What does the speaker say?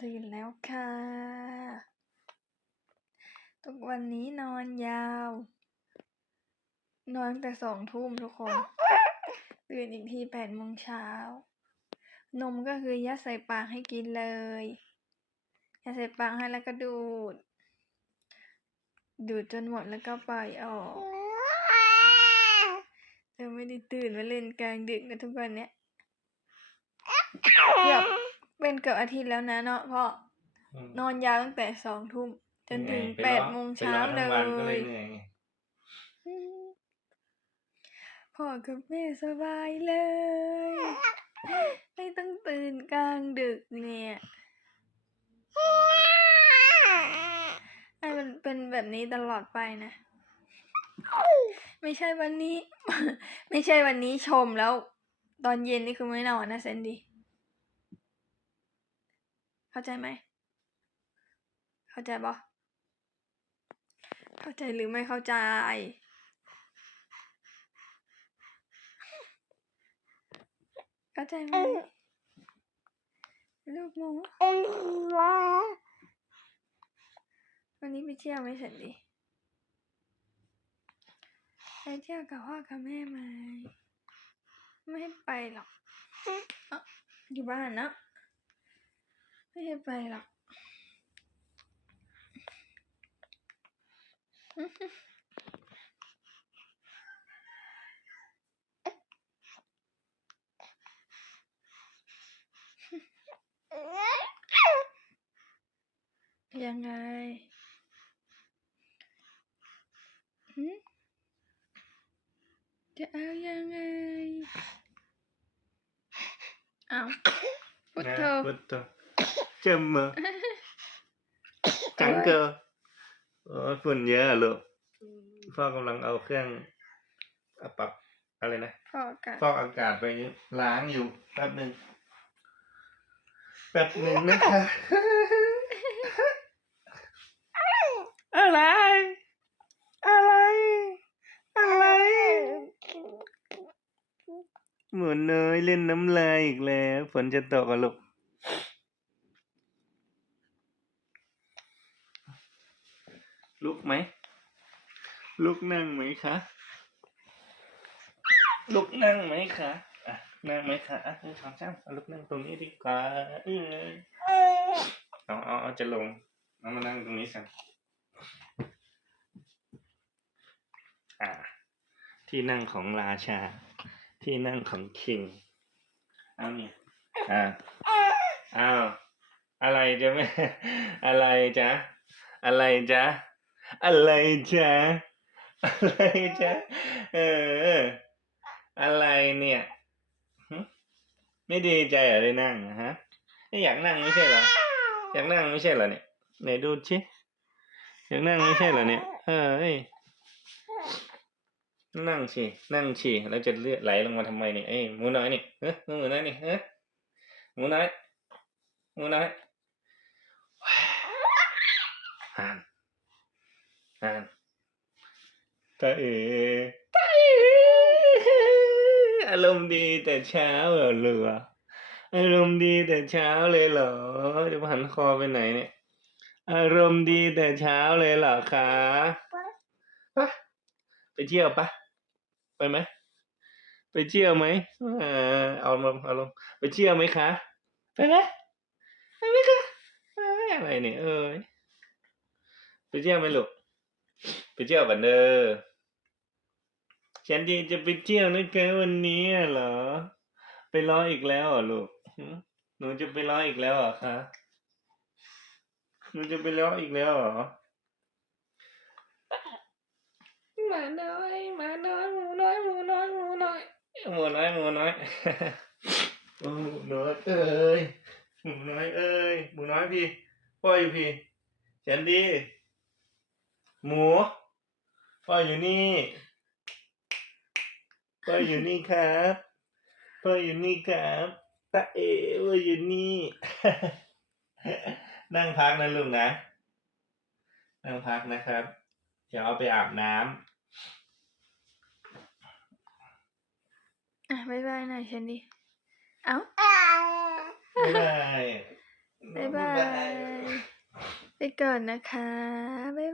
ตื่นแล้วค่ะ ทุกวันนี้นอนยาว นอนตั้งแต่สองทุ่มทุกคน ตื่นอีกทีแปดโมงเช้า นมก็คือยัดใส่ปากให้กินเลย ยัดใส่ปากให้แล้วก็ดูด ดูดจนหมดแล้วก็ปล่อยออกเธอไม่ได้ตื่นมาเล่นกลางดึกนะทุกวันเนี้ยเกือบ เป็นเกือบอาทิตย์แล้วนะเนาะพ่ออืม นอนยาวตั้งแต่สองทุ่มจนถึงไแปดโมงเช้าไปเลรอทั้งวันก็เลยย เหนื่อยไงพ่อกับแม่สบายเลย ไม่ต้องตื่นกลางดึกเนี่ยให้มันเป็นแบบนี้ตลอดไปนะ ไม่ใช่วันนี้ ไม่ใช่วันนี้ชมแล้ว ตอนเย็นนี่คือไม่นอนนะเซนดี้ เข้าใจไหม เข้าใจปะเข้าใจหรือไม่เข้าใจ เข้าใจไหมลูกหมูวันนี้ไปเที่ยวไหมสันดีไปเที่ยวกับพ่อกับแม่ไหมไม่ให้ไปหรอกเอ้าอยู่บ้านเนอะ ไม่ให้ไปหรอกยังไงหึจะเอายังไงเอาพุทนะโธพุทโธ เจิมมือจังเกอโอ้ยฝุ่นเยอะอะลูกพ่อกำลังเอาเครื่องเอาปรับอะไรนะพ่อกันฟอกอากาศไปล้างอยู่แป๊บหนึ่งแป๊บหนึ่งนะคะอะไร อะไร อะไรหมุนเนยเล่นน้ำลายอีกแล้วฝนจะตกอะลูก ลุกไหม ลุกนั่งไหมคะ ลุกนั่งไหมคะอะนั่งไหมคะอะนี่สองสามเอาลุกนั่งตรงนี้ดีกว่าเออเอาเอาเอาจะลงเอามานั่งตรงนี้สิอ่า ที่นั่งของราชา ที่นั่งของคิงเอาเนี่ยอ่าอ้าวอะไรจะไม่อะไรจ๊ะอะไรจ๊ะ อะไรจ๊ะอะไรจ๊ะเออ อะไรเนี่ยหึไม่ดีใจเหรอได้นั่งอะฮะไม่อยากนั่งไม่ใช่เหรออยากนั่งไม่ใช่เหรอเนี่ยไหนดูชิอยากนั่งไม่ใช่เหรอเนี่ย เออเอ้ยนั่งสินั่งสิแล้วจะเลือดไหลลงมาทำไมเนี่ยเอ้ยหมูน้อยนี่เฮ้ยหมูน้อยนี่เฮ้ยหมูน้อยหมูน้อยห่าน ห่านตาเอ๋ตาเอ๋อารมณ์ดีแต่เช้าเหรอเรืออารมณ์ดีแต่เช้าเลยเหรอจะหันคอไปไหนเนี่ย อารมณ์ดีแต่เช้าเลยเหรอคะไปไปเที่ยวปะไปไหมไปเที่ยวไหมเออเอาลงเอาลงไปเที่ยวไหมคะไปไหมไปไหมคะเอ้ยอะไรเนี่ยเอ้ยไปเที่ยวไหมลูก ไปเที่ยวกันเด้อฉันดีจะไปเที่ยวนะคะวันนี้อะเหรอ ไปร้ออีกแล้วเหรอลูกหึหนูจะไปร้ออีกแล้วเหรอคะหนูจะไปล้ออีกแล้วเหรอหมาน้อยหมาน้อยหมูน้อยหมูน้อยหมูน้อยหมูน้อยหมูน้อยโอ้หมูน้อยเอ้ยหมูน้อยเอ้ยหมูน้อยพี่พ่ออยู่พี่แสนดี หมูพ่ออยู่นี่พ่ออยู่นี่ครับพ่ออยู่นี่ครับตาเอ๋พ่ออยู่นี่ นั่งพักนะลุงนะ นั่งพักนะครับ เดี๋ยวเอาไปอาบน้อะบายบายหน่อยฉันดีเอ้าำไม่ได้บ๊ายบาย ไปก่อนนะคะ บ๊ายบาย